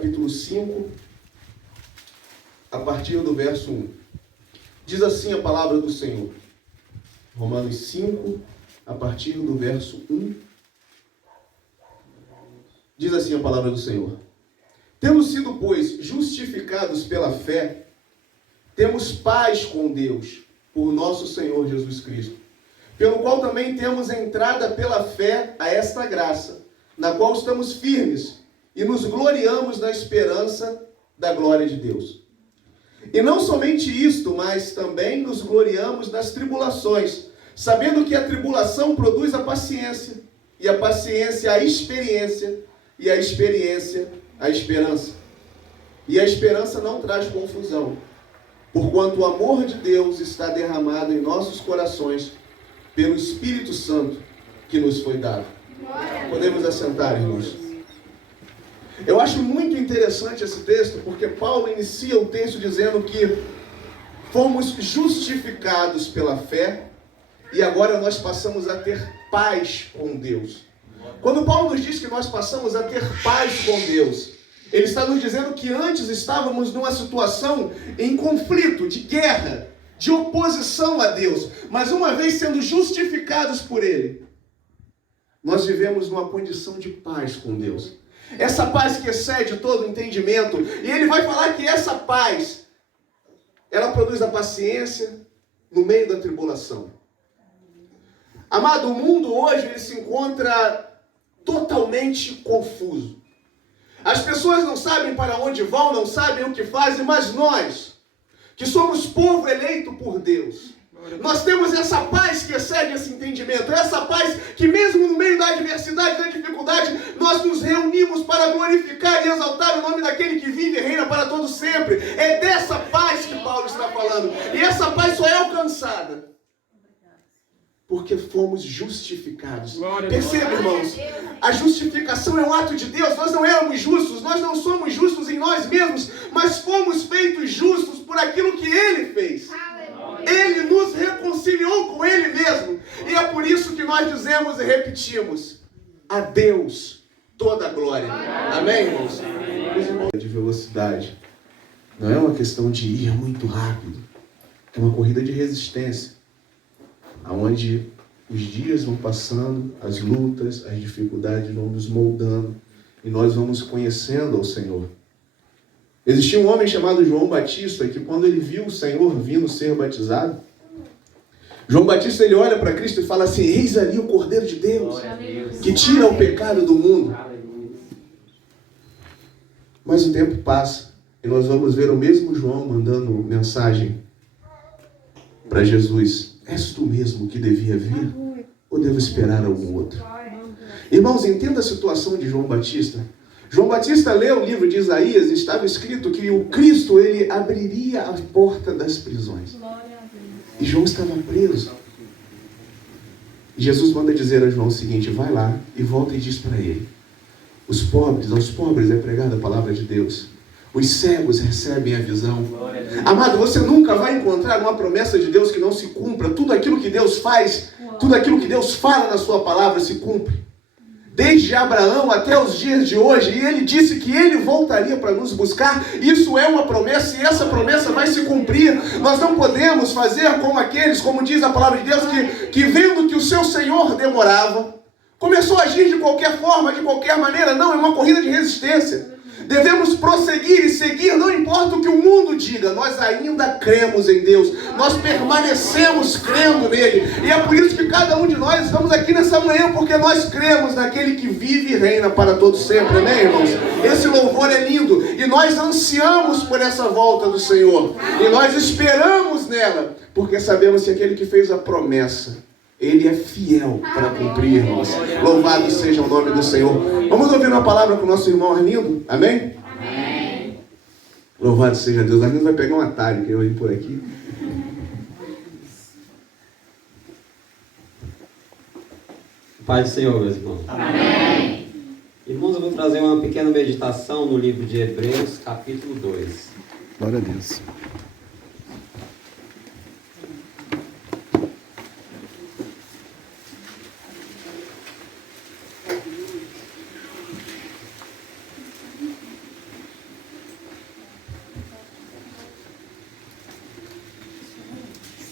capítulo 5, a partir do verso 1. Diz assim a palavra do Senhor. Romanos 5, a partir do verso 1. Diz assim a palavra do Senhor. Tendo sido, pois, justificados pela fé, temos paz com Deus, por nosso Senhor Jesus Cristo, pelo qual também temos entrada pela fé a esta graça, na qual estamos firmes e nos gloriamos na esperança da glória de Deus. E não somente isto, mas também nos gloriamos nas tribulações, sabendo que a tribulação produz a paciência, e a paciência a experiência, e a experiência a esperança. E a esperança não traz confusão, porquanto o amor de Deus está derramado em nossos corações pelo Espírito Santo que nos foi dado. Podemos assentar, irmãos. Eu acho muito interessante esse texto, porque Paulo inicia o texto dizendo que fomos justificados pela fé e agora nós passamos a ter paz com Deus. Quando Paulo nos diz que nós passamos a ter paz com Deus, ele está nos dizendo que antes estávamos numa situação em conflito, de guerra, de oposição a Deus. Mas uma vez sendo justificados por Ele, nós vivemos numa condição de paz com Deus. Essa paz que excede todo entendimento. E ele vai falar que essa paz, ela produz a paciência no meio da tribulação. Amado, o mundo hoje ele se encontra totalmente confuso. As pessoas não sabem para onde vão, não sabem o que fazem, mas nós, que somos povo eleito por Deus, nós temos essa paz que excede esse entendimento, essa paz que mesmo no meio da adversidade, da dificuldade, nós nos reunimos para glorificar e exaltar o nome daquele que vive e reina para todo sempre. É dessa paz que Paulo está falando. E essa paz só é alcançada porque fomos justificados. Perceba, irmãos, a justificação é um ato de Deus. Nós não éramos justos, nós não somos justos em nós mesmos, mas fomos feitos justos por aquilo que Ele fez. Ele nos reconciliou com Ele mesmo. E é por isso que nós dizemos e repetimos: a Deus toda a glória. Amém, irmãos? De velocidade não é uma questão de ir muito rápido, é uma corrida de resistência, onde os dias vão passando, as lutas, as dificuldades vão nos moldando e nós vamos conhecendo ao Senhor. Existia um homem chamado João Batista que, quando ele viu o Senhor vindo ser batizado, João Batista ele olha para Cristo e fala assim: eis ali o Cordeiro de Deus que tira o pecado do mundo. Mas o tempo passa e nós vamos ver o mesmo João mandando mensagem para Jesus: és tu mesmo que devia vir? Ou devo esperar algum outro? Irmãos, entenda a situação de João Batista. João Batista leu o livro de Isaías e estava escrito que o Cristo, ele abriria a porta das prisões. E João estava preso. E Jesus manda dizer a João o seguinte: vai lá e volta e diz para ele: aos pobres é pregada a palavra de Deus. Os cegos recebem a visão. Amado, você nunca vai encontrar uma promessa de Deus que não se cumpra. Tudo aquilo que Deus faz, tudo aquilo que Deus fala na sua palavra se cumpre. Desde Abraão até os dias de hoje. E ele disse que ele voltaria para nos buscar. Isso é uma promessa e essa promessa vai se cumprir. Nós não podemos fazer como aqueles, como diz a palavra de Deus, que vendo que o seu Senhor demorava, começou a agir de qualquer forma, de qualquer maneira. Não, é uma corrida de resistência. Devemos prosseguir e seguir, não importa o que o mundo diga, nós ainda cremos em Deus, nós permanecemos crendo nele, e é por isso que cada um de nós estamos aqui nessa manhã, porque nós cremos naquele que vive e reina para todo sempre, amém, irmãos? Esse louvor é lindo, e nós ansiamos por essa volta do Senhor, e nós esperamos nela, porque sabemos que aquele que fez a promessa, Ele é fiel para cumprir, irmãos. Louvado seja o nome do Senhor. Vamos ouvir uma palavra com o nosso irmão Arlindo? Amém? Amém. Louvado seja Deus. Arlindo vai pegar um atalho, que eu vim por aqui. Paz do Senhor, meus irmãos. Amém. Irmãos, eu vou trazer uma pequena meditação no livro de Hebreus, capítulo 2. Glória a Deus.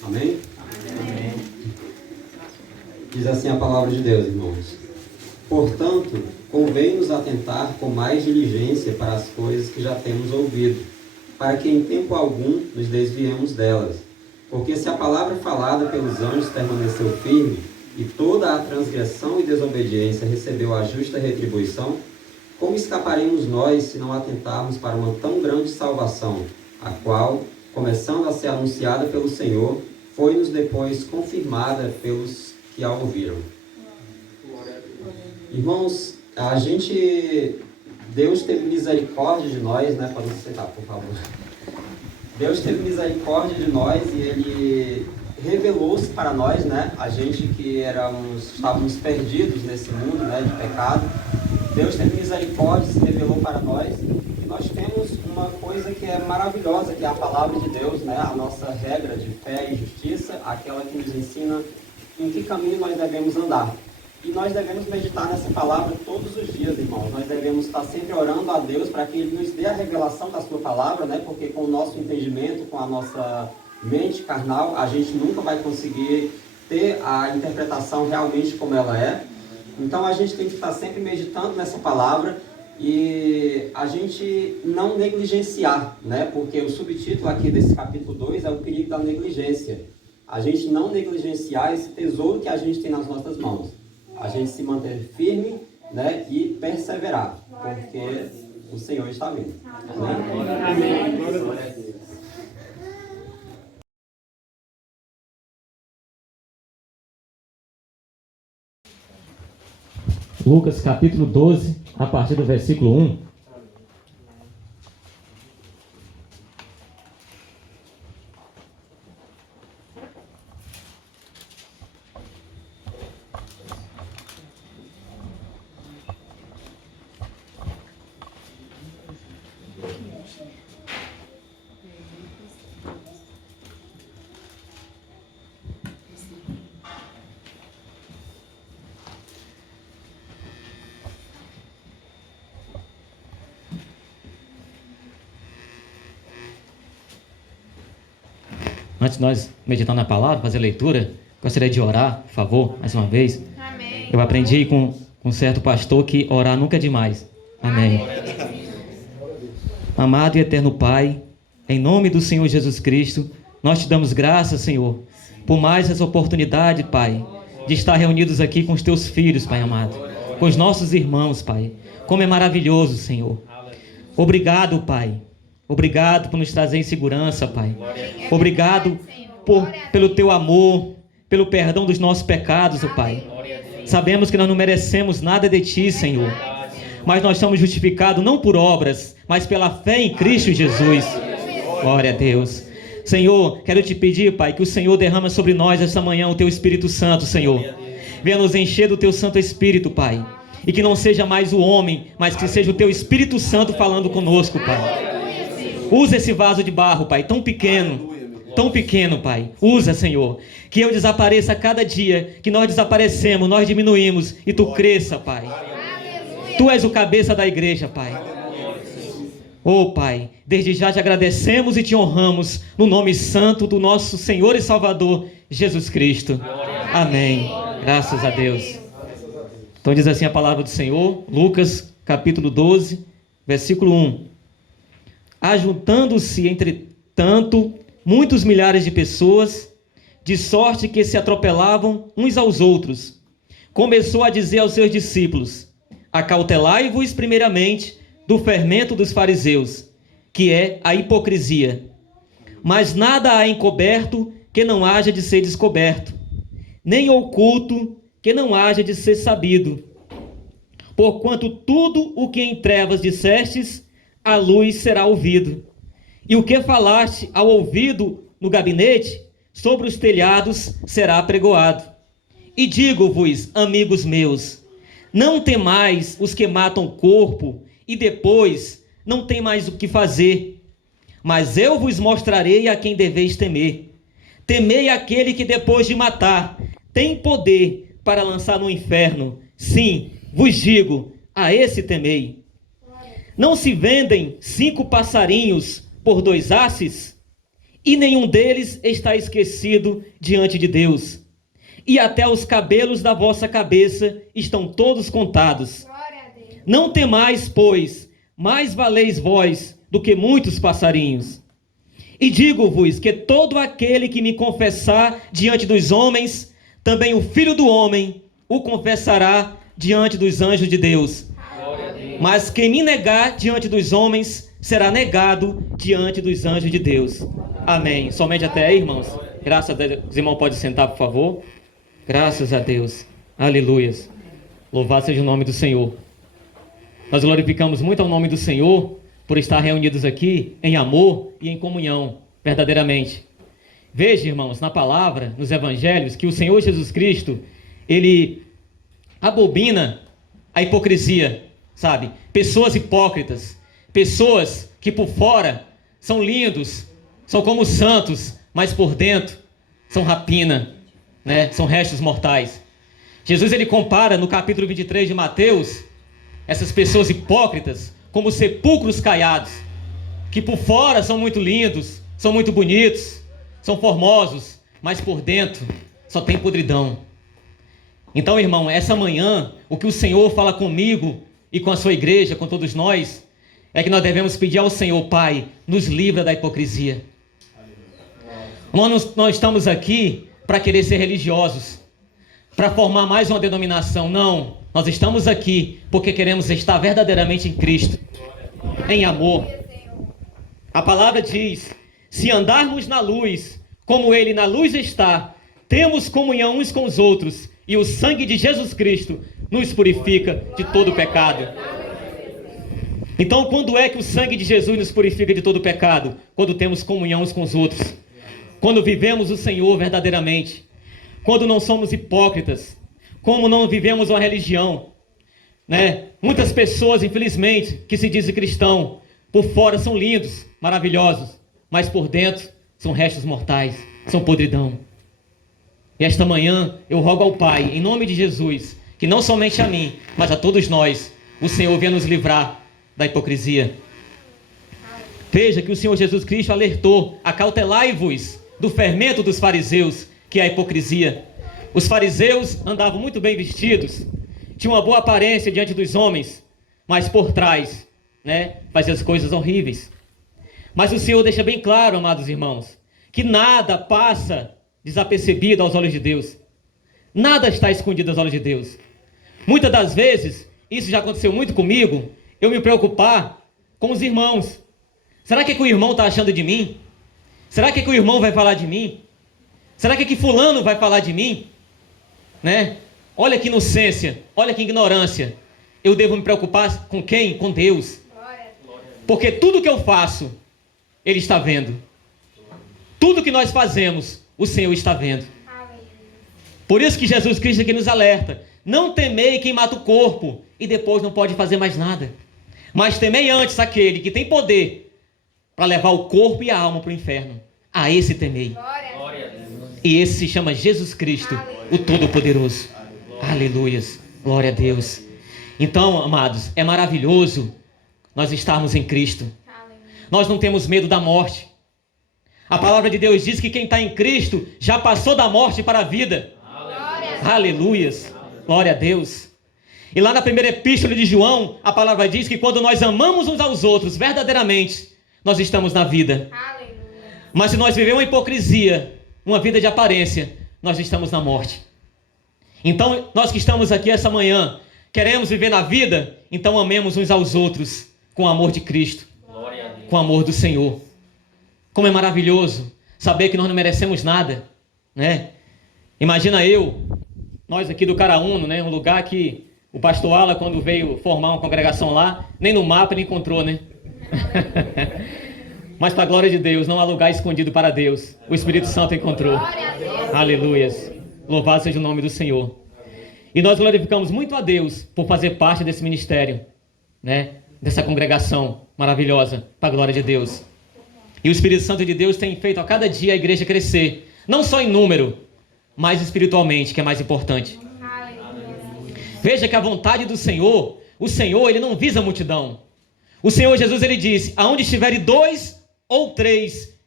Amém? Amém. Diz assim a palavra de Deus, irmãos. Portanto, convém-nos atentar com mais diligência para as coisas que já temos ouvido, para que em tempo algum nos desviemos delas. Porque se a palavra falada pelos anjos permaneceu firme, e toda a transgressão e desobediência recebeu a justa retribuição, como escaparemos nós se não atentarmos para uma tão grande salvação, a qual, começando a ser anunciada pelo Senhor, foi-nos depois confirmada pelos que a ouviram? Irmãos, Deus teve misericórdia de nós, né? Pode sentar, por favor. Deus teve misericórdia de nós e Ele revelou-se para nós, né? A gente que estávamos perdidos nesse mundo, né, de pecado. Deus teve misericórdia e se revelou para nós. E nós temos uma coisa que é maravilhosa, que é a palavra de Deus, né? A nossa regra de fé e justiça, aquela que nos ensina em que caminho nós devemos andar. E nós devemos meditar nessa palavra todos os dias, irmãos. Nós devemos estar sempre orando a Deus para que Ele nos dê a revelação da sua palavra, né? Porque com o nosso entendimento, com a nossa mente carnal, a gente nunca vai conseguir ter a interpretação realmente como ela é. Então a gente tem que estar sempre meditando nessa palavra e a gente não negligenciar, né? Porque o subtítulo aqui desse capítulo 2 é o perigo da negligência. A gente não negligenciar esse tesouro que a gente tem nas nossas mãos. A gente se manter firme, né, e perseverar, porque o Senhor está vindo. Amém? Lucas capítulo 12, a partir do versículo 1. Antes de nós meditar na palavra, fazer a leitura, gostaria de orar, por favor, mais uma vez. Amém. Eu aprendi com um certo pastor que orar nunca é demais. Amém. Amado e eterno Pai, em nome do Senhor Jesus Cristo, nós te damos graças, Senhor, por mais essa oportunidade, Pai, de estar reunidos aqui com os teus filhos, Pai amado, com os nossos irmãos, Pai. Como é maravilhoso, Senhor. Obrigado, Pai. Obrigado por nos trazer em segurança, Pai. Obrigado pelo teu amor, pelo perdão dos nossos pecados, oh Pai. Sabemos que nós não merecemos nada de ti, Senhor. Mas nós somos justificados não por obras, mas pela fé em Cristo Jesus. Glória a Deus. Senhor, quero te pedir, Pai, que o Senhor derrama sobre nós esta manhã o teu Espírito Santo, Senhor. Venha nos encher do teu Santo Espírito, Pai. E que não seja mais o homem, mas que seja o teu Espírito Santo falando conosco, Pai. Usa esse vaso de barro, Pai, tão pequeno, Pai. Usa, Senhor. Que eu desapareça a cada dia, que nós desaparecemos, nós diminuímos e tu cresça, Pai. Tu és o cabeça da igreja, Pai. Oh, Pai, desde já te agradecemos e te honramos no nome santo do nosso Senhor e Salvador, Jesus Cristo. Amém. Graças a Deus. Então diz assim a palavra do Senhor, Lucas capítulo 12, versículo 1. Ajuntando-se, entretanto, muitos milhares de pessoas, de sorte que se atropelavam uns aos outros, começou a dizer aos seus discípulos: acautelai-vos primeiramente do fermento dos fariseus, que é a hipocrisia. Mas nada há encoberto que não haja de ser descoberto, nem oculto que não haja de ser sabido. Porquanto tudo o que em trevas dissestes, a luz será ouvido. E o que falaste ao ouvido no gabinete, sobre os telhados será apregoado. E digo-vos, amigos meus, não temais os que matam o corpo, e depois não tem mais o que fazer. Mas eu vos mostrarei a quem deveis temer. Temei aquele que depois de matar, tem poder para lançar no inferno. Sim, vos digo, a esse temei. Não se vendem 5 passarinhos por 2 asses? e nenhum deles está esquecido diante de Deus. E até os cabelos da vossa cabeça estão todos contados. Não temais, pois, mais valeis vós do que muitos passarinhos. E digo-vos que todo aquele que me confessar diante dos homens, também o Filho do Homem o confessará diante dos anjos de Deus. Mas quem me negar diante dos homens, será negado diante dos anjos de Deus. Amém. Somente até aí, irmãos. Graças a Deus. Os irmãos podem sentar, por favor. Graças a Deus. Aleluias. Louvado seja o nome do Senhor. Nós glorificamos muito ao nome do Senhor por estar reunidos aqui em amor e em comunhão, verdadeiramente. Veja, irmãos, na palavra, nos evangelhos, que o Senhor Jesus Cristo, ele abomina a hipocrisia, sabe? Pessoas hipócritas, pessoas que por fora são lindos, são como santos, mas por dentro são rapina, né? São restos mortais. Jesus, ele compara no capítulo 23 de Mateus, essas pessoas hipócritas como sepulcros caiados, que por fora são muito lindos, são muito bonitos, são formosos, mas por dentro só tem podridão. Então, irmão, essa manhã, o que o Senhor fala comigo e com a sua igreja, com todos nós, é que nós devemos pedir ao Senhor: Pai, nos livra da hipocrisia. Nós não estamos aqui para querer ser religiosos, para formar mais uma denominação. Não, nós estamos aqui porque queremos estar verdadeiramente em Cristo, em amor. A palavra diz: se andarmos na luz, como Ele na luz está, temos comunhão uns com os outros, e o sangue de Jesus Cristo nos purifica de todo pecado. Então, quando é que o sangue de Jesus nos purifica de todo pecado? Quando temos comunhão uns com os outros, quando vivemos o Senhor verdadeiramente, quando não somos hipócritas, como não vivemos uma religião, né? Muitas pessoas, infelizmente, que se dizem cristão, por fora são lindos, maravilhosos, mas por dentro são restos mortais, são podridão. E esta manhã eu rogo ao Pai, em nome de Jesus, que não somente a mim, mas a todos nós, o Senhor venha nos livrar da hipocrisia. Veja que o Senhor Jesus Cristo alertou: acautelai-vos do fermento dos fariseus, que é a hipocrisia. Os fariseus andavam muito bem vestidos, tinham uma boa aparência diante dos homens, mas por trás, né, faziam as coisas horríveis. Mas o Senhor deixa bem claro, amados irmãos, que nada passa desapercebido aos olhos de Deus. Nada está escondido aos olhos de Deus. Muitas das vezes, isso já aconteceu muito comigo, eu me preocupar com os irmãos. Será que o irmão está achando de mim? Será que o irmão vai falar de mim? Será que fulano vai falar de mim? Né? Olha que inocência, olha que ignorância. Eu devo me preocupar com quem? Com Deus. Porque tudo que eu faço, Ele está vendo. Tudo que nós fazemos, o Senhor está vendo. Por isso que Jesus Cristo aqui nos alerta: não temei quem mata o corpo e depois não pode fazer mais nada, mas temei antes aquele que tem poder para levar o corpo e a alma para o inferno. A esse temei. E esse se chama Jesus Cristo, o Todo-Poderoso. Aleluias, glória a Deus. Então, amados, é maravilhoso nós estarmos em Cristo. Nós não temos medo da morte. A palavra de Deus diz que quem está em Cristo já passou da morte para a vida. Aleluias, glória a Deus. E lá na primeira epístola de João, a palavra diz que quando nós amamos uns aos outros verdadeiramente, nós estamos na vida. Mas se nós vivemos uma hipocrisia, uma vida de aparência, nós estamos na morte. Então, nós que estamos aqui essa manhã, queremos viver na vida, então amemos uns aos outros com o amor de Cristo, com o amor do Senhor. Como é maravilhoso saber que nós não merecemos nada, né? Imagina nós aqui do Caraúno, né? Um lugar que o pastor Ala, quando veio formar uma congregação lá, nem no mapa ele encontrou, né? Mas para a glória de Deus, não há lugar escondido para Deus. O Espírito Santo encontrou. Aleluias. Louvado seja o nome do Senhor. E nós glorificamos muito a Deus por fazer parte desse ministério, né? Dessa congregação maravilhosa, para a glória de Deus. E o Espírito Santo de Deus tem feito a cada dia a igreja crescer, não só em número, mas espiritualmente, que é mais importante. Veja que a vontade do Senhor, o Senhor, Ele não visa a multidão. O Senhor Jesus, Ele disse: aonde estiverem 2 ou 3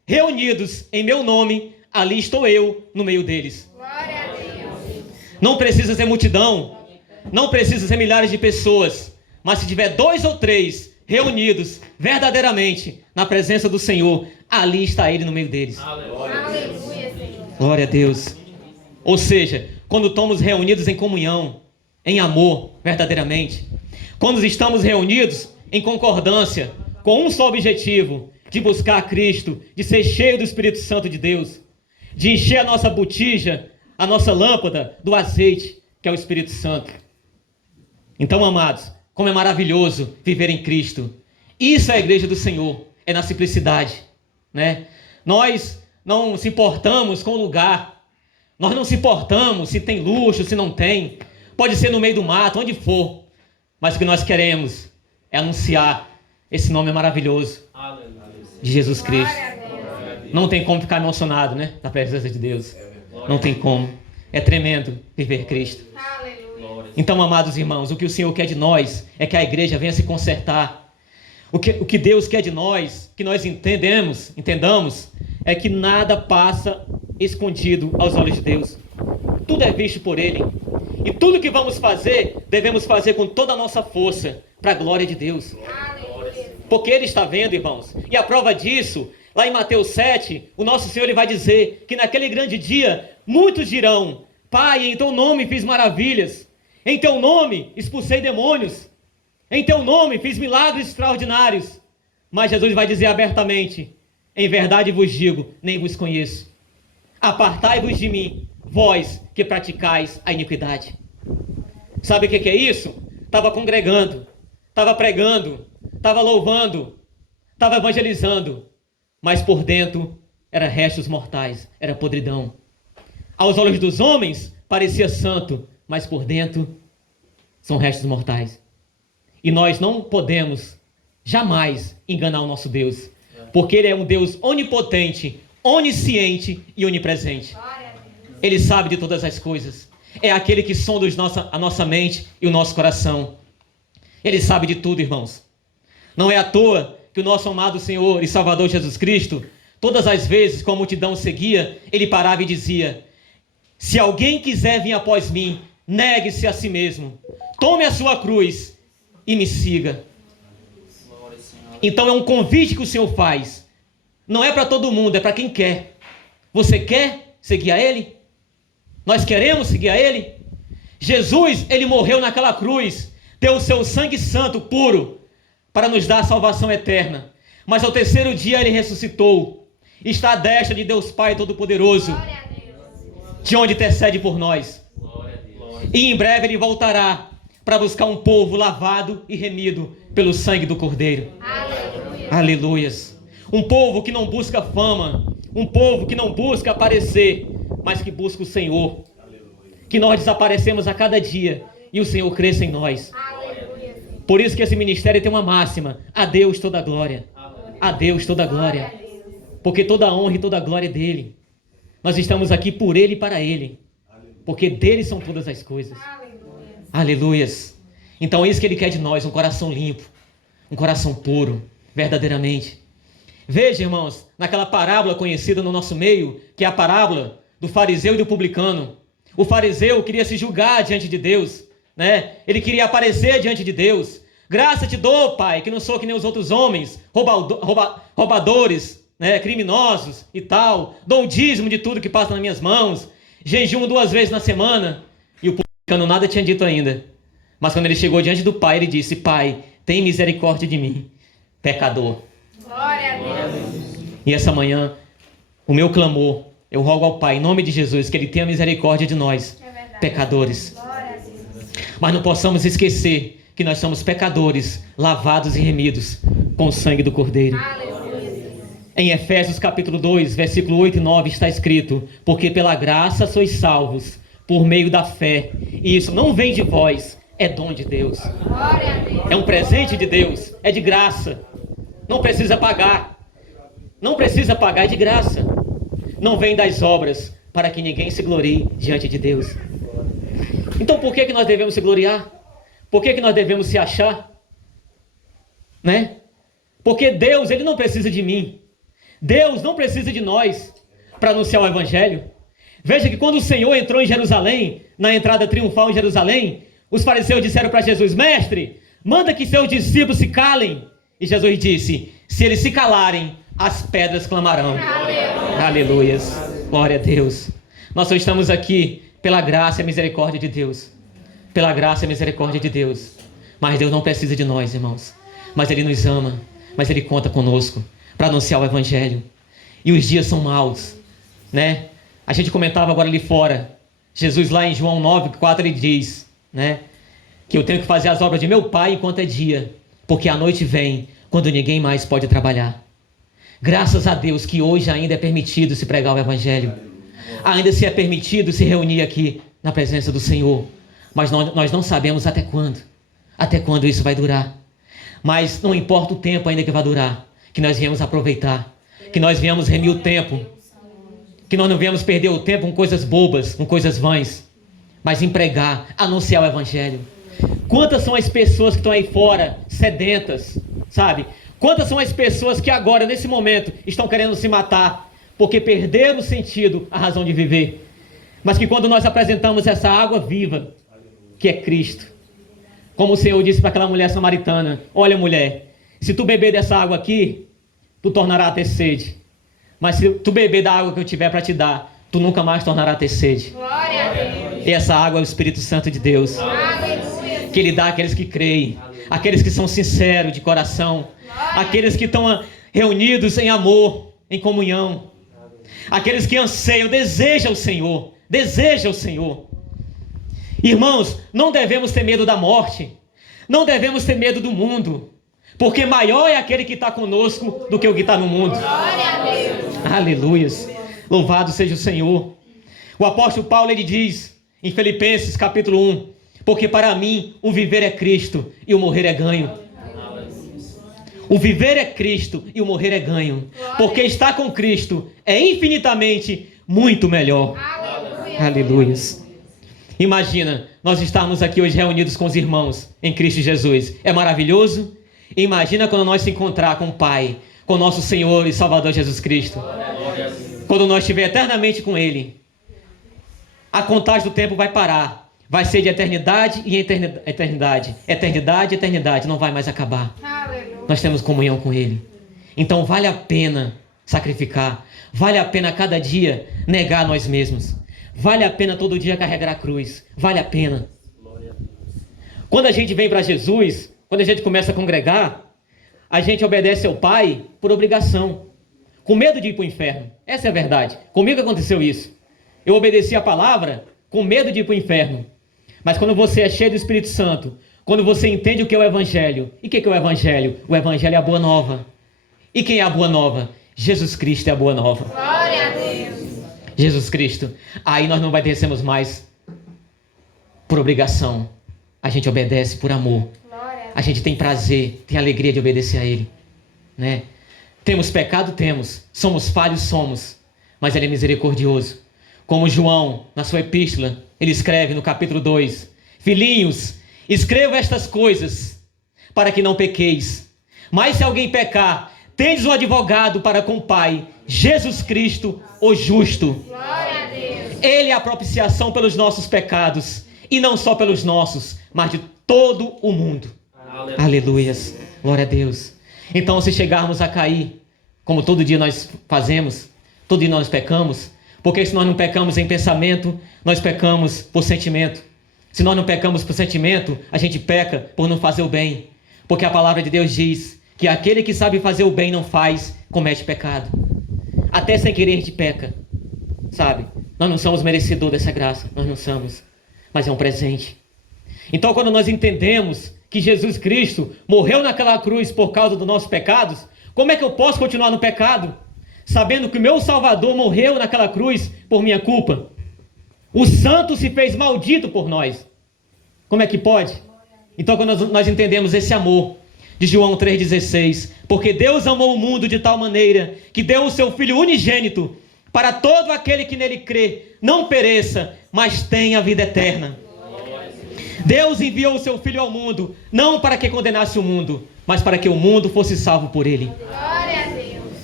reunidos em meu nome, ali estou eu no meio deles. Glória a Deus. Não precisa ser multidão, não precisa ser milhares de pessoas, mas se tiver 2 ou 3 reunidos verdadeiramente na presença do Senhor, ali está Ele no meio deles. Aleluia, Senhor. Glória a Deus. Ou seja, quando estamos reunidos em comunhão, em amor, verdadeiramente, quando estamos reunidos em concordância, com um só objetivo, de buscar Cristo, de ser cheio do Espírito Santo de Deus, de encher a nossa botija, a nossa lâmpada do azeite, que é o Espírito Santo. Então, amados, como é maravilhoso viver em Cristo. Isso é a igreja do Senhor, é na simplicidade, né? Nós não se importamos com o lugar, nós não se importamos se tem luxo, se não tem, pode ser no meio do mato, onde for, mas o que nós queremos é anunciar esse nome maravilhoso de Jesus Cristo. Não tem como ficar emocionado, né? Na presença de Deus. Não tem como. É tremendo viver Cristo. Aleluia. Então, amados irmãos, o que o Senhor quer de nós é que a igreja venha se consertar. O que Deus quer de nós, que nós entendamos, é que nada passa escondido aos olhos de Deus. Tudo é visto por Ele. E tudo que vamos fazer, devemos fazer com toda a nossa força, para a glória de Deus. Aleluia. Porque Ele está vendo, irmãos. E a prova disso, lá em Mateus 7, o nosso Senhor ele vai dizer que naquele grande dia, muitos dirão: Pai, em Teu nome fiz maravilhas. Em Teu nome expulsei demônios. Em Teu nome fiz milagres extraordinários. Mas Jesus vai dizer abertamente: em verdade vos digo, nem vos conheço. Apartai-vos de mim, vós que praticais a iniquidade. Sabe o que é isso? Estava congregando, estava pregando, estava louvando, estava evangelizando, mas por dentro era restos mortais, era podridão. Aos olhos dos homens parecia santo, mas por dentro são restos mortais. E nós não podemos jamais enganar o nosso Deus, porque Ele é um Deus onipotente, onisciente e onipresente. Glória a Deus. Ele sabe de todas as coisas. É aquele que sonda a nossa mente e o nosso coração. Ele sabe de tudo, irmãos. Não é à toa que o nosso amado Senhor e Salvador Jesus Cristo, todas as vezes que a multidão seguia, Ele parava e dizia: se alguém quiser vir após mim, negue-se a si mesmo, tome a sua cruz e me siga. Então é um convite que o Senhor faz. Não é para todo mundo, é para quem quer. Você quer seguir a Ele? Nós queremos seguir a Ele? Jesus, Ele morreu naquela cruz, deu o seu sangue santo, puro, para nos dar a salvação eterna. Mas ao terceiro dia Ele ressuscitou. Está à destra de Deus Pai Todo-Poderoso, Glória a Deus. de onde intercede por nós. E em breve Ele voltará para buscar um povo lavado e remido pelo sangue do Cordeiro. Aleluia. Aleluias. Um povo que não busca fama, um povo que não busca aparecer, mas que busca o Senhor. Que nós desaparecemos a cada dia e o Senhor cresça em nós. Aleluia. Por isso que esse ministério tem uma máxima: a Deus toda a glória. A Deus toda a glória. Porque toda a honra e toda a glória é dele. Nós estamos aqui por Ele e para Ele. Porque dele são todas as coisas. Aleluia. Aleluias. Então é isso que Ele quer de nós, um coração limpo, um coração puro, verdadeiramente. Veja, irmãos, naquela parábola conhecida no nosso meio, que é a parábola do fariseu e do publicano. O fariseu queria se julgar diante de Deus, né? Ele queria aparecer diante de Deus. Graça te dou, Pai, que não sou que nem os outros homens, roubadores, né? Criminosos e tal. Dou o dízimo de tudo que passa nas minhas mãos. Jejuo 2 vezes na semana. E o publicano nada tinha dito ainda. Mas quando ele chegou diante do Pai, ele disse: Pai, tem misericórdia de mim, pecador. Glória a Deus. E essa manhã, o meu clamor, eu rogo ao Pai, em nome de Jesus, que Ele tenha misericórdia de nós, É verdade. pecadores. Glória a Deus. Mas não possamos esquecer que nós somos pecadores, lavados e remidos com o sangue do Cordeiro. Aleluia. Em Efésios capítulo 2, versículo 8 e 9 está escrito: porque pela graça sois salvos, por meio da fé, e isso não vem de vós, é dom de Deus. Glória a Deus. É um presente de Deus, é de graça. Não precisa pagar. Não precisa pagar, é de graça. Não vem das obras, para que ninguém se glorie diante de Deus. Então por que nós devemos se gloriar? Por que nós devemos se achar? Né? Porque Deus, Ele não precisa de mim. Deus não precisa de nós para anunciar o Evangelho. Veja que quando o Senhor entrou em Jerusalém, na entrada triunfal em Jerusalém, os fariseus disseram para Jesus: Mestre, manda que seus discípulos se calem. E Jesus disse: se eles se calarem, as pedras clamarão. Aleluias. Glória a Deus. Nós só estamos aqui pela graça e misericórdia de Deus. Pela graça e misericórdia de Deus. Mas Deus não precisa de nós, irmãos. Mas Ele nos ama. Mas Ele conta conosco para anunciar o Evangelho. E os dias são maus, né? A gente comentava agora ali fora. Jesus lá em João 9:4 ele diz, né? Que eu tenho que fazer as obras de meu Pai enquanto é dia. Porque a noite vem quando ninguém mais pode trabalhar. Graças a Deus que hoje ainda é permitido se pregar o Evangelho. Ainda se é permitido se reunir aqui na presença do Senhor. Mas nós não sabemos até quando isso vai durar. Mas não importa o tempo ainda que vai durar, que nós viemos aproveitar, que nós viemos remir o tempo, que nós não viemos perder o tempo com coisas bobas, com coisas vãs, mas em pregar, anunciar o Evangelho. Quantas são as pessoas que estão aí fora, sedentas, sabe? Quantas são as pessoas que agora, nesse momento, estão querendo se matar, porque perderam o sentido, a razão de viver. Mas que quando nós apresentamos essa água viva, que é Cristo, como o Senhor disse para aquela mulher samaritana: olha, mulher, se tu beber dessa água aqui, tu tornará a ter sede. Mas se tu beber da água que eu tiver para te dar, tu nunca mais tornará a ter sede. Glória a Deus. E essa água é o Espírito Santo de Deus, Aleluia. que Ele dá àqueles que creem, aqueles que são sinceros de coração, aqueles que estão reunidos em amor, em comunhão, aqueles que anseiam, desejam o Senhor, Irmãos, não devemos ter medo da morte, não devemos ter medo do mundo, porque maior é aquele que está conosco do que o que está no mundo. Glória a Deus. Aleluias, louvado seja o Senhor. O apóstolo Paulo ele diz em Filipenses capítulo 1: porque para mim o viver é Cristo e o morrer é ganho. O viver é Cristo e o morrer é ganho, porque estar com Cristo é infinitamente muito melhor. Aleluias. Imagina, nós estarmos aqui hoje reunidos com os irmãos em Cristo Jesus. É maravilhoso? Imagina quando nós se encontrar com o Pai, com o nosso Senhor e Salvador Jesus Cristo. Quando nós estiver eternamente com Ele. A contagem do tempo vai parar. Vai ser de eternidade e eternidade. Eternidade, eternidade. Não vai mais acabar. Nós temos comunhão com Ele. Então vale a pena sacrificar. Vale a pena cada dia negar nós mesmos. Vale a pena todo dia carregar a cruz. Vale a pena. Quando a gente vem para Jesus, quando a gente começa a congregar, a gente obedece ao Pai por obrigação, com medo de ir para o inferno. Essa é a verdade. Comigo aconteceu isso. Eu obedeci a palavra com medo de ir para o inferno. Mas quando você é cheio do Espírito Santo, quando você entende o que é o Evangelho. E o que é o Evangelho? O Evangelho é a boa nova. E quem é a boa nova? Jesus Cristo é a boa nova. Glória a Deus. Jesus Cristo. Aí nós não obedecemos mais por obrigação. A gente obedece por amor. A gente tem prazer, tem alegria de obedecer a Ele, né? Temos pecado? Temos. Somos falhos? Somos. Mas Ele é misericordioso. Como João, na sua epístola, ele escreve no capítulo 2: Filhinhos, escrevo estas coisas para que não pequeis. Mas se alguém pecar, tendes um advogado para com o Pai, Jesus Cristo, o justo. Glória a Deus. Ele é a propiciação pelos nossos pecados, e não só pelos nossos, mas de todo o mundo. Aleluias, glória a Deus. Então, se chegarmos a cair, como todo dia nós fazemos, todo dia nós pecamos, porque se nós não pecamos em pensamento, nós pecamos por sentimento. Se nós não pecamos por sentimento, a gente peca por não fazer o bem, porque a palavra de Deus diz que aquele que sabe fazer o bem não faz, comete pecado. Até sem querer a gente peca, sabe? Nós não somos merecedores dessa graça, nós não somos, mas é um presente. Então, quando nós entendemos que Jesus Cristo morreu naquela cruz por causa dos nossos pecados, como é que eu posso continuar no pecado, sabendo que o meu Salvador morreu naquela cruz por minha culpa? O santo se fez maldito por nós. Como é que pode? Então, quando nós entendemos esse amor de João 3,16, porque Deus amou o mundo de tal maneira que deu o seu Filho unigênito para todo aquele que nele crê, não pereça, mas tenha a vida eterna. Deus enviou o seu Filho ao mundo, não para que condenasse o mundo, mas para que o mundo fosse salvo por ele. Glória a Deus.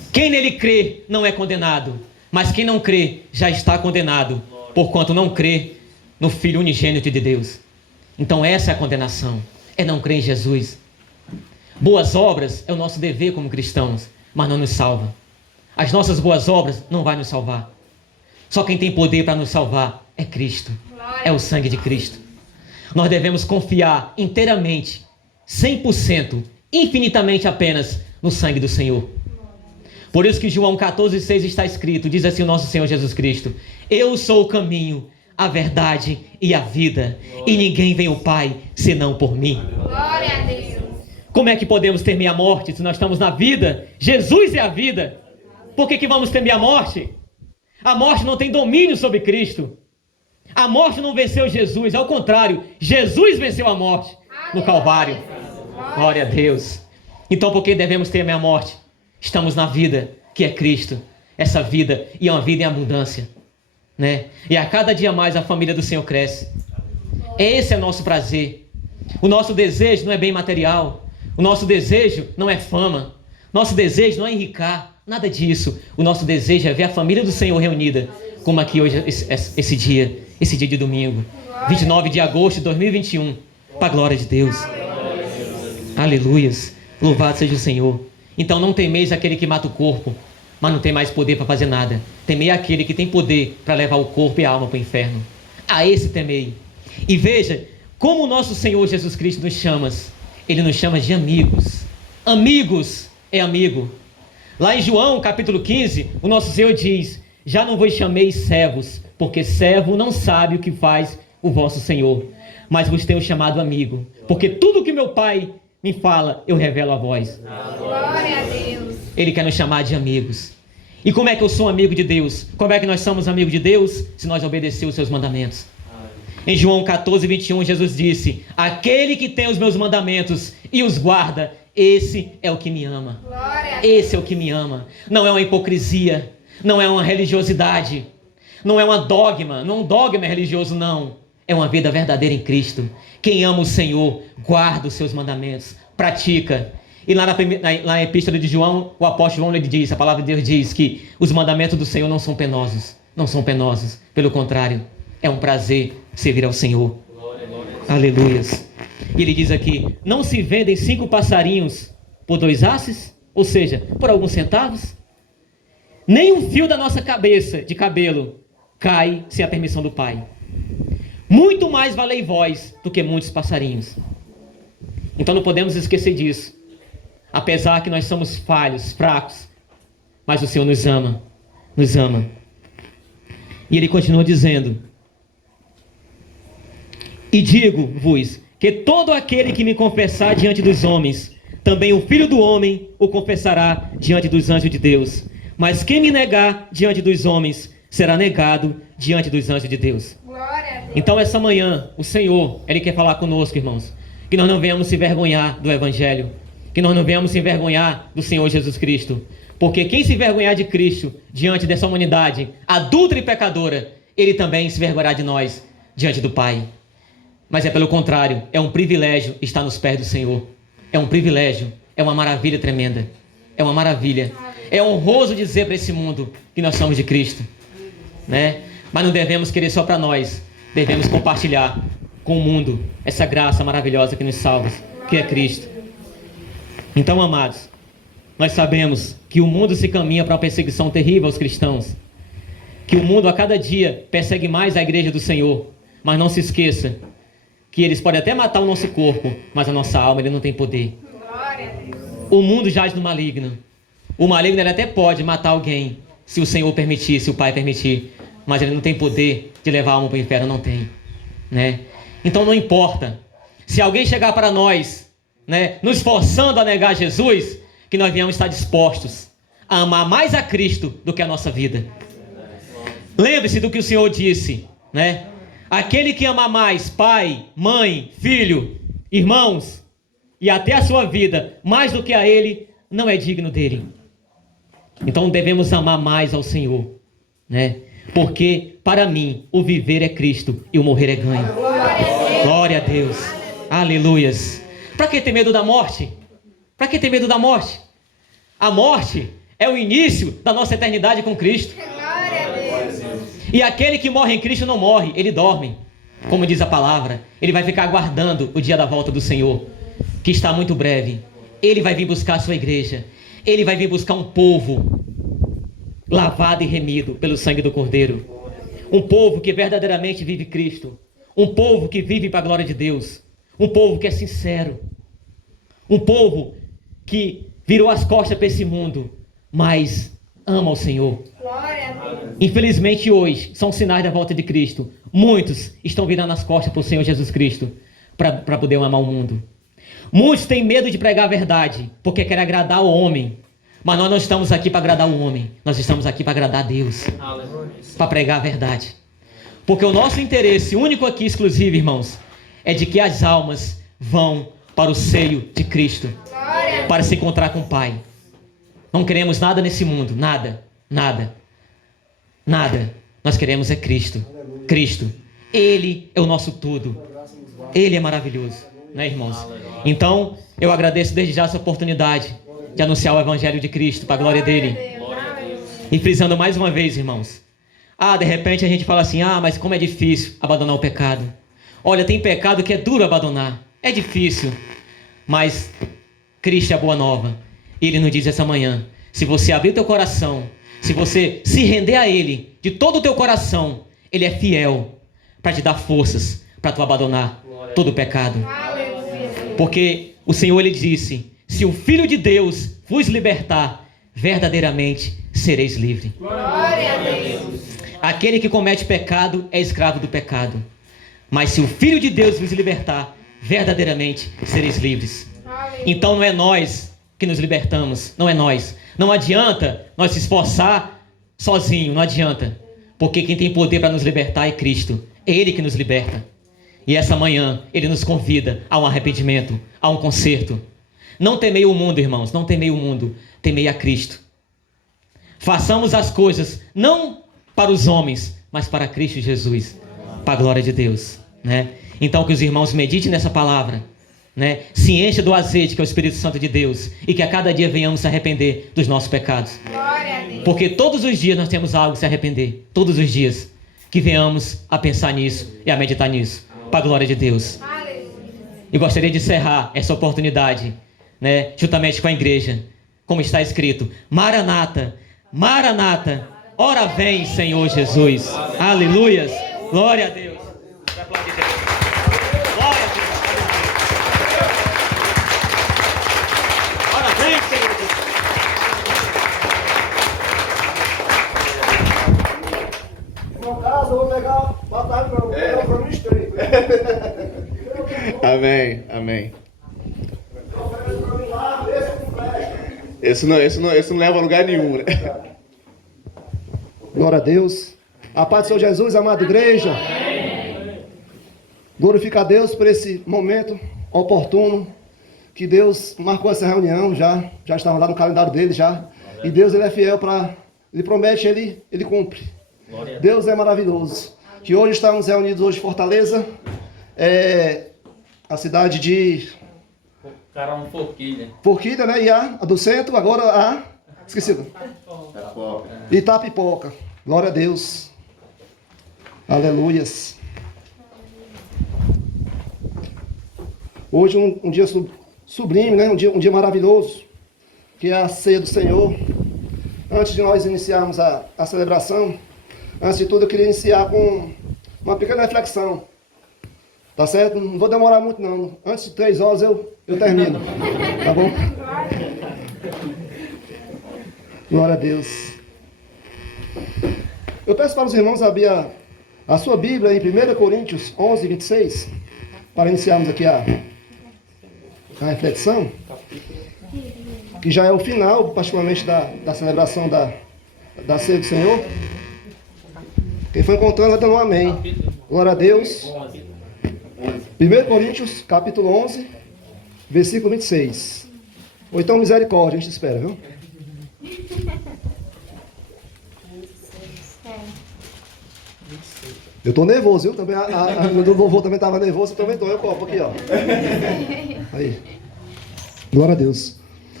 Quem nele crê não é condenado, mas quem não crê já está condenado, porquanto não crê no Filho unigênito de Deus. Então essa é a condenação, é não crer em Jesus. Boas obras é o nosso dever como cristãos, mas não nos salva. As nossas boas obras não vão nos salvar. Só quem tem poder para nos salvar é Cristo, é o sangue de Cristo. Nós devemos confiar inteiramente, 100%, infinitamente apenas no sangue do Senhor. Por isso que João 14,6 está escrito, diz assim o nosso Senhor Jesus Cristo: eu sou o caminho, a verdade e a vida, e ninguém vem ao Pai senão por mim. Glória a Deus. Como é que podemos temer a morte se nós estamos na vida? Jesus é a vida. Por que vamos temer a morte? A morte não tem domínio sobre Cristo. A morte não venceu Jesus, ao contrário, Jesus venceu a morte no Calvário. Glória a Deus. Então por que devemos temer a morte? Estamos na vida que é Cristo. Essa vida, e é uma vida em abundância, né? E a cada dia mais a família do Senhor cresce. Esse é o nosso prazer. O nosso desejo não é bem material. O nosso desejo não é fama. Nosso desejo não é enricar. Nada disso. O nosso desejo é ver a família do Senhor reunida, como aqui hoje, esse dia de domingo, 29 de agosto de 2021, para a glória de Deus. Aleluias. Louvado seja o Senhor. Então não temeis aquele que mata o corpo, mas não tem mais poder para fazer nada. Temei aquele que tem poder para levar o corpo e a alma para o inferno. A esse temei. E veja como o nosso Senhor Jesus Cristo nos chama. Ele nos chama de amigos. Amigos é amigo. Lá em João capítulo 15, o nosso Senhor diz: já não vos chamei servos, porque servo não sabe o que faz o vosso Senhor, mas vos tenho chamado amigo, porque tudo que meu Pai me fala, eu revelo a vós. Glória a Deus. Ele quer nos chamar de amigos. E como é que eu sou amigo de Deus? Como é que nós somos amigos de Deus? Se nós obedecermos os seus mandamentos. Em João 14:21, Jesus disse: aquele que tem os meus mandamentos e os guarda, esse é o que me ama. Glória a Deus. Esse é o que me ama. Não é uma hipocrisia, não é uma religiosidade, não é um dogma religioso, não. É uma vida verdadeira em Cristo. Quem ama o Senhor, guarda os seus mandamentos, pratica. E lá na epístola de João, o apóstolo João, ele diz, a palavra de Deus diz que os mandamentos do Senhor não são penosos. Não são penosos. Pelo contrário, é um prazer servir ao Senhor. Aleluias. E ele diz aqui: não se vendem 5 passarinhos por 2 asses? Ou seja, por alguns centavos? Nem um fio da nossa cabeça de cabelo cai sem a permissão do Pai. Muito mais valei vós do que muitos passarinhos. Então não podemos esquecer disso. Apesar que nós somos falhos, fracos, mas o Senhor nos ama. Nos ama. E ele continua dizendo: e digo-vos que todo aquele que me confessar diante dos homens, também o Filho do Homem o confessará diante dos anjos de Deus. Mas quem me negar diante dos homens, será negado diante dos anjos de Deus. Glória a Deus. Então essa manhã, o Senhor, Ele quer falar conosco, irmãos, que nós não venhamos se envergonhar do Evangelho, que nós não venhamos se envergonhar do Senhor Jesus Cristo, porque quem se envergonhar de Cristo diante dessa humanidade adulta e pecadora, Ele também se envergonhará de nós diante do Pai. Mas é pelo contrário, é um privilégio estar nos pés do Senhor. É um privilégio, é uma maravilha tremenda. É uma maravilha. É honroso dizer para esse mundo que nós somos de Cristo, né? Mas não devemos querer só para nós. Devemos compartilhar com o mundo essa graça maravilhosa que nos salva, que é Cristo. Então, amados, nós sabemos que o mundo se caminha para uma perseguição terrível aos cristãos. Que o mundo a cada dia persegue mais a igreja do Senhor. Mas não se esqueça que eles podem até matar o nosso corpo, mas a nossa alma, ele não tem poder. Glória a Deus. O mundo jaz no maligno. O maligno, ele até pode matar alguém, se o Senhor permitir, se o Pai permitir, mas ele não tem poder de levar a alma para o inferno, não tem, né? Então não importa. Se alguém chegar para nós, né, nos forçando a negar Jesus, que nós venhamos estar dispostos a amar mais a Cristo do que a nossa vida. Lembre-se do que o Senhor disse, né? Aquele que ama mais pai, mãe, filho, irmãos e até a sua vida, mais do que a ele, não é digno dele. Então devemos amar mais ao Senhor, né? Porque para mim o viver é Cristo e o morrer é ganho. Glória a Deus. Aleluias. Para que ter medo da morte? Para que ter medo da morte? A morte é o início da nossa eternidade com Cristo. Glória a Deus. E aquele que morre em Cristo não morre, ele dorme. Como diz a palavra, ele vai ficar aguardando o dia da volta do Senhor, que está muito breve. Ele vai vir buscar a sua igreja. Ele vai vir buscar um povo lavado e remido pelo sangue do Cordeiro. Um povo que verdadeiramente vive Cristo. Um povo que vive para a glória de Deus. Um povo que é sincero. Um povo que virou as costas para esse mundo, mas ama o Senhor. Glória a Deus. Infelizmente hoje, são sinais da volta de Cristo. Muitos estão virando as costas para o Senhor Jesus Cristo para poder amar o mundo. Muitos têm medo de pregar a verdade, porque querem agradar o homem. Mas nós não estamos aqui para agradar o homem. Nós estamos aqui para agradar a Deus. Para pregar a verdade. Porque o nosso interesse único aqui, exclusivo, irmãos, é de que as almas vão para o seio de Cristo. Glória a Para se encontrar com o Pai. Não queremos nada nesse mundo. Nada. Nada. Nada. Nós queremos é Cristo. Cristo. Ele é o nosso tudo. Ele é maravilhoso. Né, irmãos? Então, eu agradeço desde já essa oportunidade de anunciar o Evangelho de Cristo para a glória dele. E frisando mais uma vez, irmãos. De repente a gente fala assim, mas como é difícil abandonar o pecado. Olha, tem pecado que é duro abandonar. É difícil. Mas Cristo é a boa nova. E Ele nos diz essa manhã, se você abrir teu coração, se você se render a Ele de todo o teu coração, Ele é fiel para te dar forças para tu abandonar todo o pecado. Porque o Senhor, Ele disse, se o Filho de Deus vos libertar, verdadeiramente sereis livres. Glória a Deus. Aquele que comete pecado é escravo do pecado. Mas se o Filho de Deus vos libertar, verdadeiramente sereis livres. Então não é nós que nos libertamos, não é nós. Não adianta nós se esforçar sozinho, não adianta. Porque quem tem poder para nos libertar é Cristo. É Ele que nos liberta. E essa manhã Ele nos convida a um arrependimento, a um conserto. Não temei o mundo, irmãos, não temei o mundo, temei a Cristo. Façamos as coisas não para os homens, mas para Cristo Jesus, para a glória de Deus, né? Então que os irmãos meditem nessa palavra, né? Se encha do azeite que é o Espírito Santo de Deus e que a cada dia venhamos se arrepender dos nossos pecados. Glória a Deus. Porque todos os dias nós temos algo a se arrepender, todos os dias, que venhamos a pensar nisso e a meditar nisso, para a glória de Deus. Aleluia. E gostaria de encerrar essa oportunidade, né, juntamente com a igreja, como está escrito: Maranata, Maranata, ora vem, Senhor Jesus. Aleluias. Glória a Deus. Aplaudir Jesus. Glória a Deus. Ora vem, Senhor Jesus. No caso, eu vou pegar batalha para mim estreito. Amém, amém. Esse não leva a lugar nenhum, né? Glória a Deus. A paz do Senhor Jesus, amada igreja. Glorifica a Deus por esse momento oportuno que Deus marcou essa reunião, já estava lá no calendário dele já. E Deus, ele é fiel para, ele promete, ele cumpre. Deus é maravilhoso. Que hoje estamos reunidos hoje em Fortaleza, a cidade de Forquilha, né? E a do centro, agora esqueci. Itapipoca. Glória a Deus. Aleluias. Hoje um dia sublime, né? Um dia maravilhoso, que é a ceia do Senhor. Antes de nós iniciarmos a celebração, antes de tudo eu queria iniciar com uma pequena reflexão. Tá certo? Não vou demorar muito não. Antes de 3 horas eu termino. Tá bom? Glória a Deus. Eu peço para os irmãos abrir a sua Bíblia em 1 Coríntios 11, 26, para iniciarmos aqui a reflexão, que já é o final, particularmente, da celebração da ceia do Senhor. Quem foi encontrando vai dando um amém. Glória a Deus. 1 Coríntios, capítulo 11, versículo 26. Ou então misericórdia, a gente espera, viu? Eu tô nervoso, viu? Também o louvor também estava nervoso, eu também tô. Eu copo aqui, ó. Aí. Glória a Deus.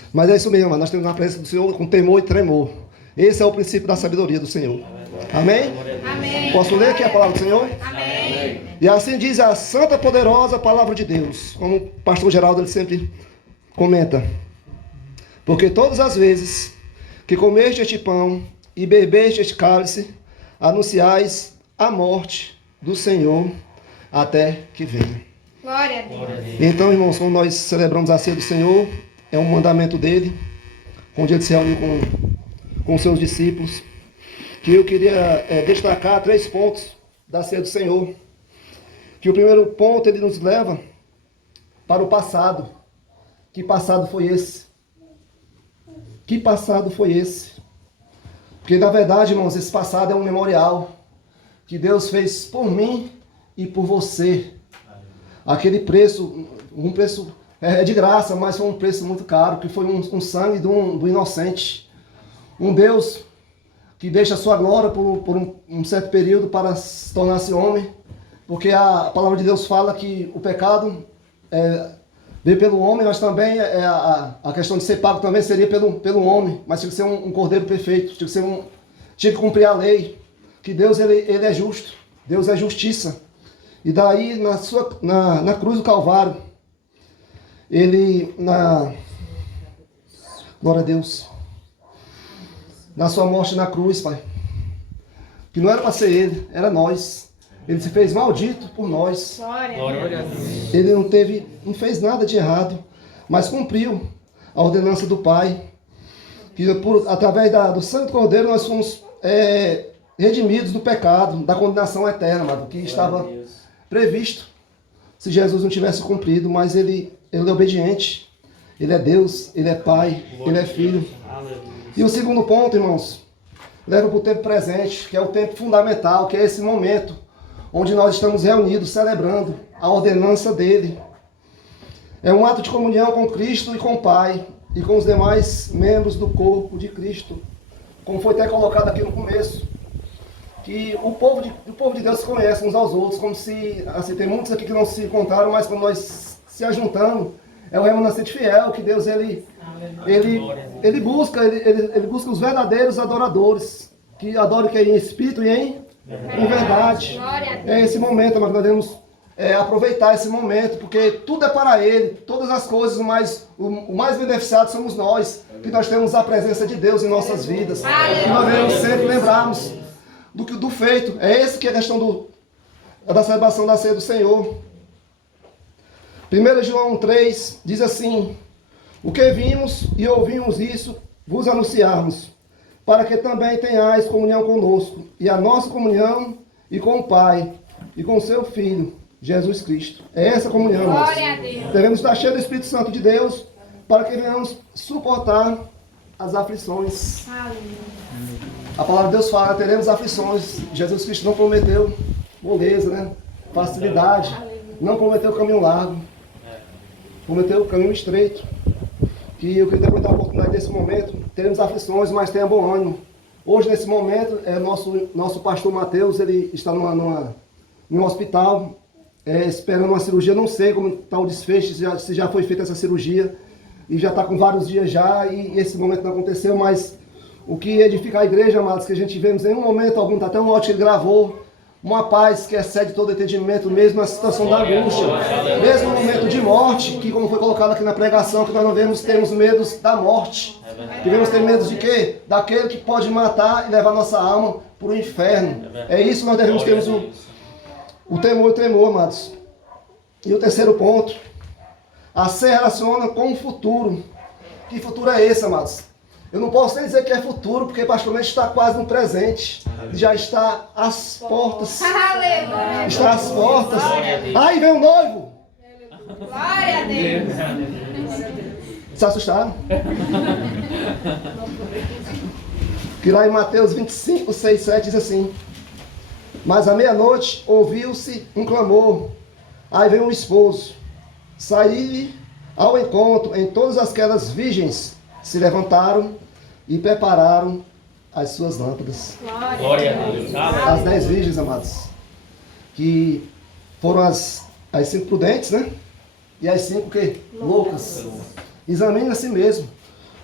Mas é isso mesmo, nós temos na presença do Senhor com temor e tremor. Esse é o princípio da sabedoria do Senhor. Amém? Amém. Posso ler aqui a palavra do Senhor? Amém. E assim diz a santa poderosa palavra de Deus, como o pastor Geraldo ele sempre comenta. Porque todas as vezes que comeste este pão e bebeste este cálice, anunciais a morte do Senhor até que venha. Glória a Deus. Então, irmãos, quando nós celebramos a ceia do Senhor, é um mandamento dele, onde ele se reuniu com seus discípulos, que eu queria destacar 3 pontos da ceia do Senhor. Que o primeiro ponto, ele nos leva para o passado. Que passado foi esse? Que passado foi esse? Porque, na verdade, irmãos, esse passado é um memorial que Deus fez por mim e por você. Aquele preço, um preço de graça, mas foi um preço muito caro, que foi um sangue do inocente. Um Deus que deixa a sua glória por um certo período para se tornar-se homem, porque a palavra de Deus fala que o pecado veio pelo homem, mas também a questão de ser pago também seria pelo homem, mas tinha que ser um cordeiro perfeito, tinha que cumprir a lei, que Deus ele é justo, Deus é justiça. E daí na cruz do Calvário, glória a Deus, na sua morte na cruz, Pai, que não era para ser ele, era nós. Ele se fez maldito por nós. Glória a Deus. Ele não fez nada de errado, mas cumpriu a ordenança do Pai. Que através do sangue do Cordeiro nós fomos redimidos do pecado, da condenação eterna, amado, que estava previsto se Jesus não tivesse cumprido, mas ele é obediente. Ele é Deus, ele é Pai, ele é Filho. E o segundo ponto, irmãos, leva para o tempo presente, que é o tempo fundamental, que é esse momento onde nós estamos reunidos, celebrando a ordenança dele. É um ato de comunhão com Cristo e com o Pai, e com os demais membros do corpo de Cristo. Como foi até colocado aqui no começo, que o povo de Deus se conhece uns aos outros, como se, assim, tem muitos aqui que não se encontraram, mas quando nós se ajuntamos, é o remanescente fiel, que Deus ele busca os verdadeiros adoradores, que adorem em espírito e em verdade. É esse momento, mas nós devemos aproveitar esse momento, porque tudo é para Ele, todas as coisas, mas o mais beneficiado somos nós, que nós temos a presença de Deus em nossas vidas. E nós devemos sempre lembrarmos do feito. É esse que é a questão da celebração da ceia do Senhor. 1 João 3 diz assim: o que vimos e ouvimos isso, vos anunciarmos, para que também tenhais comunhão conosco, e a nossa comunhão e com o Pai, e com o seu Filho, Jesus Cristo. É essa comunhão. Glória a Deus. Devemos estar cheios do Espírito Santo de Deus, para que venhamos suportar as aflições. A palavra de Deus fala, teremos aflições. Jesus Cristo não prometeu moleza, né? Facilidade. Não prometeu caminho largo. Prometeu caminho estreito. Que eu queria aproveitar a oportunidade desse momento. Teremos aflições, mas tenha bom ânimo. Hoje, nesse momento, nosso pastor Mateus, ele está num hospital, esperando uma cirurgia. Não sei como está o desfecho, se já foi feita essa cirurgia. E já está com vários dias já, e esse momento não aconteceu, mas o que edifica a igreja, amados, que a gente vemos em um momento algum, está até um áudio que ele gravou, uma paz que excede todo entendimento, mesmo na situação da angústia, mesmo no momento de morte, que como foi colocado aqui na pregação, que nós não temos medo da morte. Devemos ter medo de quê? Daquele que pode matar e levar nossa alma para o inferno. É isso que nós devemos ter o temor e o tremor, amados. E o terceiro ponto, a se relaciona com o futuro. Que futuro é esse, amados? Eu não posso nem dizer que é futuro, porque praticamente está quase no presente. Já está às portas. Aleluia. Está às portas. Aí vem o noivo. Glória a Deus. Se assustaram? Que lá em Mateus 25, 6, 7 diz assim: mas à meia-noite ouviu-se um clamor. Aí vem o esposo. Saí ao encontro em todas aquelas virgens. Se levantaram e prepararam as suas lâmpadas. Glória a Deus. As 10 virgens, amados, que foram as 5 prudentes, né? E as 5 que? Loucas. Examine a si mesmo.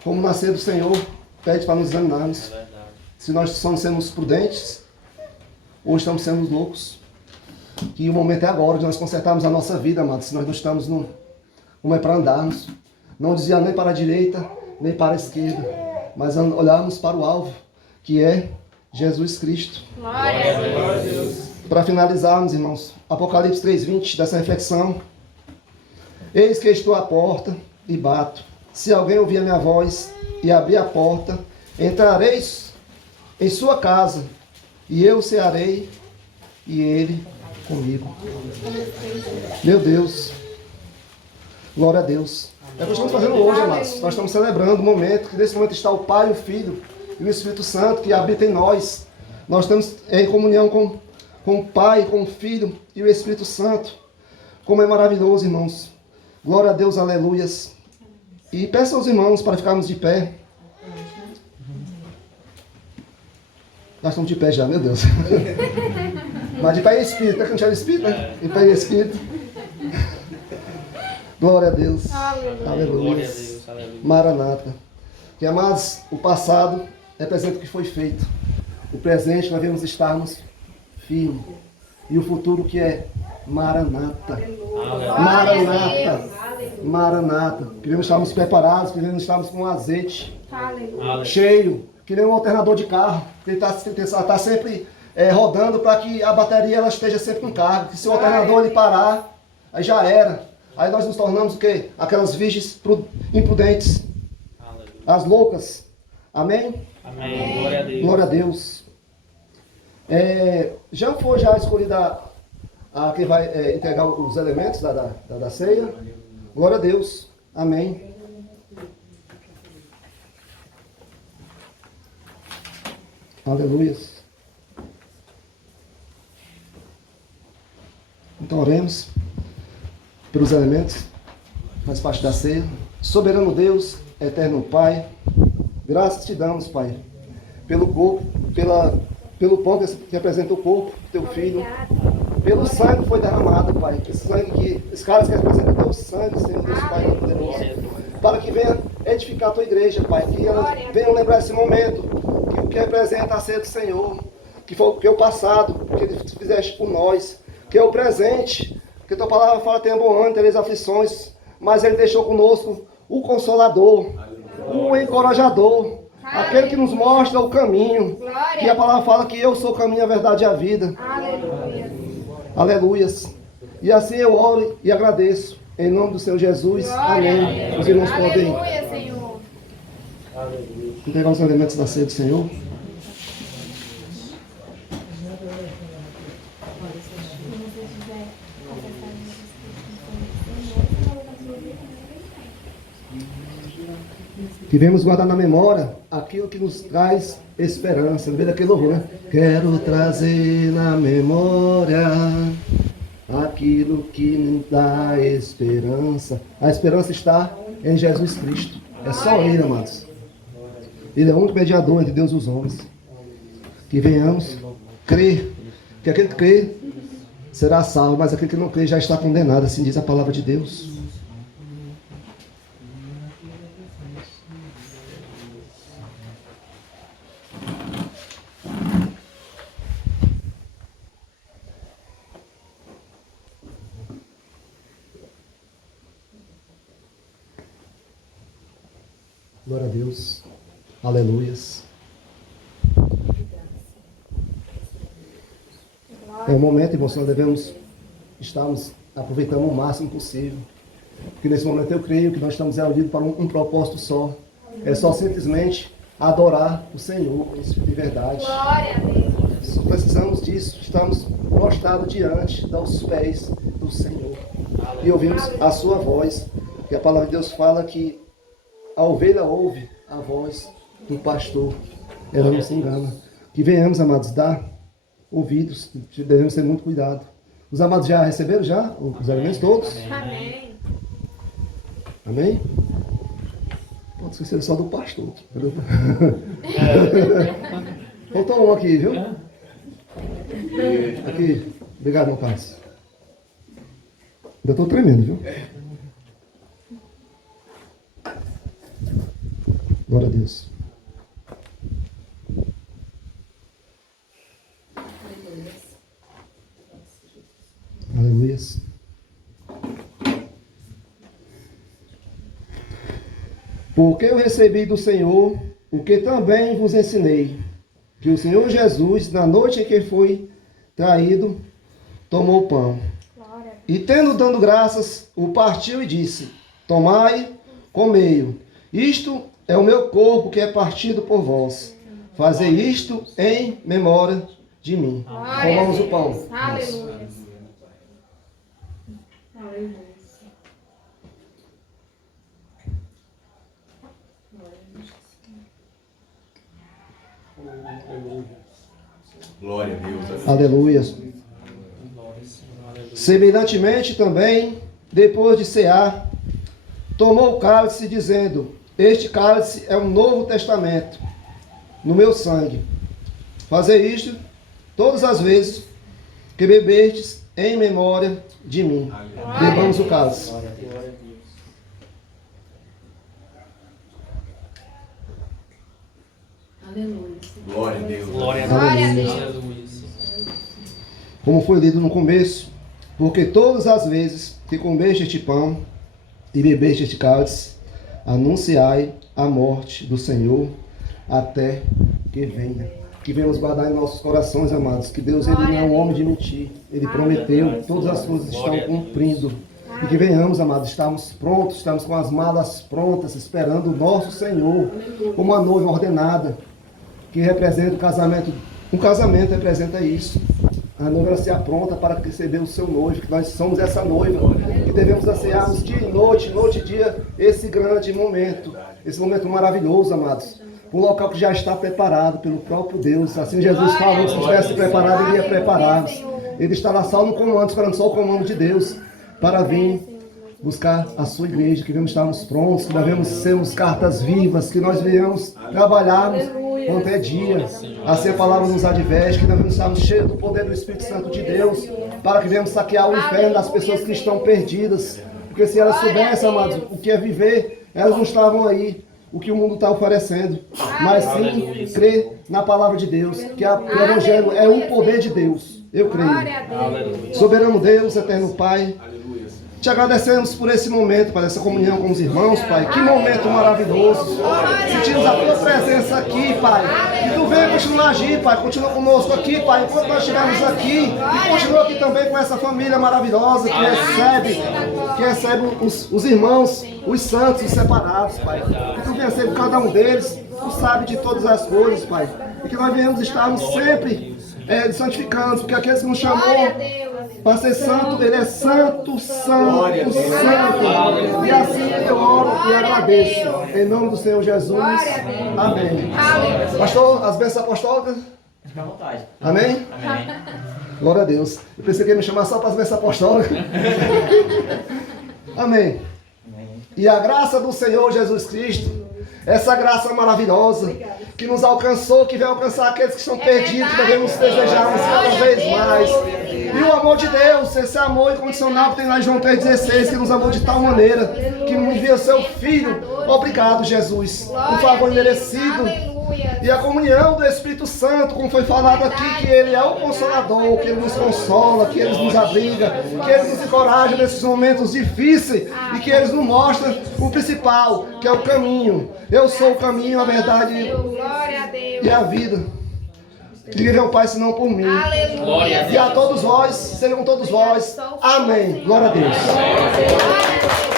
como nascer do Senhor, pede para nos examinarmos. Se nós somos prudentes, ou estamos sendo loucos. Que o momento é agora de nós consertarmos a nossa vida, amados. Se nós não estamos como é para andarmos. Não desviar nem para a direita, nem para a esquerda. Mas olharmos para o alvo, que é Jesus Cristo. Glória a Deus. Para finalizarmos, irmãos, Apocalipse 3:20, dessa reflexão. Eis que estou à porta e bato. Se alguém ouvir a minha voz e abrir a porta, entrareis em sua casa, e eu cearei, e ele comigo. Meu Deus. Glória a Deus. É o que estamos fazendo hoje, amados. Nós estamos celebrando o momento que nesse momento está o Pai, o Filho e o Espírito Santo que habita em nós. Nós estamos em comunhão com o Pai, com o Filho e o Espírito Santo. Como é maravilhoso, irmãos. Glória a Deus, aleluias. E peço aos irmãos para ficarmos de pé. Nós estamos de pé já, meu Deus. Mas de pé em espírito, é que não tinha espírito, né? De pé em espírito. Glória a Deus. Aleluia. Maranata. Que, amados, o passado representa o que foi feito. O presente nós devemos estarmos firmes. E o futuro que é Maranata. Maranata. Maranata. Queremos estarmos preparados, queremos estarmos com azeite cheio. Que nem um alternador de carro. Ele está sempre rodando para que a bateria ela esteja sempre com carga. Que se o alternador ele parar, aí já era. Aí nós nos tornamos o quê? Aquelas virgens imprudentes. As loucas. Amém? Amém. Glória a Deus. Glória a Deus. Já foi escolhida a quem vai entregar os elementos da ceia? Glória a Deus. Amém. Aleluia. Então oremos pelos elementos, faz parte da ceia. Soberano Deus, eterno Pai, graças te damos, Pai, pelo corpo, pelo pão que representa o corpo do teu filho, pelo sangue que foi derramado, Pai. Esse cara que representa o teu sangue, Senhor Deus, Pai, poderoso, para que venha edificar a tua igreja, Pai, que ela venha lembrar esse momento, que o que representa a ceia do Senhor, que é o passado, que tu fizeste por nós, que é o presente, que tua palavra fala, tenha bom ânimo, tereis aflições, mas ele deixou conosco o Consolador, o Encorajador, aquele que nos mostra o caminho, que a palavra fala que eu sou o caminho, a verdade e a vida. Aleluias. E assim eu oro e agradeço, em nome do Senhor Jesus. Amém. Os irmãos podem entregar os elementos da ceia do Senhor. Que venhamos guardar na memória aquilo que nos traz esperança. No meio daquele louvor, né? Quero trazer na memória aquilo que nos dá esperança. A esperança está em Jesus Cristo. É só Ele, amados. Ele é o único mediador entre Deus e os homens. Que venhamos crer. Que aquele que crê será salvo, mas aquele que não crê já está condenado. Assim diz a palavra de Deus. Glória a Deus. Aleluias. É um momento, irmãos, nós devemos estarmos aproveitando o máximo possível. Porque nesse momento eu creio que nós estamos reunidos para um propósito só. É só simplesmente adorar o Senhor de verdade. Glória a Deus. Precisamos disso. Estamos prostrados diante dos pés do Senhor. E ouvimos a sua voz. Porque a palavra de Deus fala que a ovelha ouve a voz do pastor. Ela não se engana. Que venhamos, amados, dar ouvidos. Devemos ter muito cuidado. Os amados já receberam os alimentos todos? Amém. Amém? Pode esquecer só do pastor. Faltou um aqui, viu? Aqui. Obrigado, meu pai. Ainda estou tremendo, viu? Glória a Deus. Aleluia. Porque eu recebi do Senhor o que também vos ensinei, que o Senhor Jesus, na noite em que foi traído, tomou o pão. E tendo dando graças, o partiu e disse: tomai, comei-o. Isto é o meu corpo que é partido por vós. Fazei isto em memória de mim. Comamos o pão. Aleluia. Aleluia. Glória a Deus. Aleluia. Semelhantemente também, depois de cear, tomou o cálice, dizendo: este cálice é um novo testamento no meu sangue. Fazei isto todas as vezes que beberdes em memória de mim. Bebamos o cálice. Aleluia. Glória a Deus. Glória a Glória a Deus. Deus. Aleluia. Como foi lido no começo, porque todas as vezes que comeste este pão e bebeste este cálice, anunciai a morte do Senhor até que venha. Que venhamos guardar em nossos corações, amados, que Deus ele não é um homem de mentir. Ele prometeu, todas as coisas estão cumprindo. E que venhamos, amados, estamos prontos, estamos com as malas prontas, esperando o nosso Senhor, como uma noiva ordenada, que representa o casamento. Um casamento representa isso. A noiva se apronta para receber o seu noivo, que nós somos essa noiva, que devemos ansiarmos dia e noite e dia, esse grande momento, esse momento maravilhoso, amados. Um local que já está preparado pelo próprio Deus. Assim Jesus falou, se estivesse preparado, ele ia preparar-nos. Ele está lá só no comando, esperando só o comando de Deus, para vir buscar a sua igreja, que devemos estarmos prontos, que devemos sermos cartas vivas, que nós venhamos trabalharmos quanto é dia. Assim a palavra nos adverte, que devemos estarmos cheios do poder do Espírito Santo de Deus, para que venhamos saquear o inferno das pessoas que estão perdidas. Porque se elas soubessem, amados, o que é viver, elas não estavam aí, o que o mundo está oferecendo, mas sim crer na palavra de Deus, que o Evangelho é o poder de Deus. Eu creio. Soberano Deus, eterno Pai, te agradecemos por esse momento, Pai, essa comunhão com os irmãos, Pai. Que momento maravilhoso. Sentimos a Tua presença aqui, Pai. E Tu venha continuar a agir, Pai. Continua conosco aqui, Pai, enquanto nós estivermos aqui. E continua aqui também com essa família maravilhosa que recebe os irmãos, os santos, os separados, Pai. Que Tu venha ser com cada um deles. Tu sabe de todas as coisas, Pai. E que nós venhamos estarmos sempre santificando, porque aqueles que nos chamou para ser santo, ele é santo, santo, santo. E assim eu oro e agradeço. Em nome do Senhor Jesus. Amém. Pastor, as bênçãos apostólicas? Fica à vontade. Amém? Amém. Glória a Deus. Eu pensei que ia me chamar só para as bênçãos apostólicas. Amém. E a graça do Senhor Jesus Cristo, essa graça maravilhosa, que nos alcançou, que vai alcançar aqueles que estão perdidos, que devemos desejarmos cada vez mais. E o amor de Deus, esse amor incondicional que tem lá em João 3,16, que nos amou de tal maneira, que nos enviou seu Filho. Obrigado, Jesus, por favor merecido. E a comunhão do Espírito Santo, como foi falado aqui, que Ele é o Consolador, que Ele nos consola, que Ele nos abriga, que Ele nos encoraja nesses momentos difíceis e que Ele nos mostra o principal, que é o caminho. Eu sou o caminho, a verdade e a vida. Ninguém ao Pai senão por mim. Glória a E a todos vós, sejam todos vós. Amém. Glória a Deus.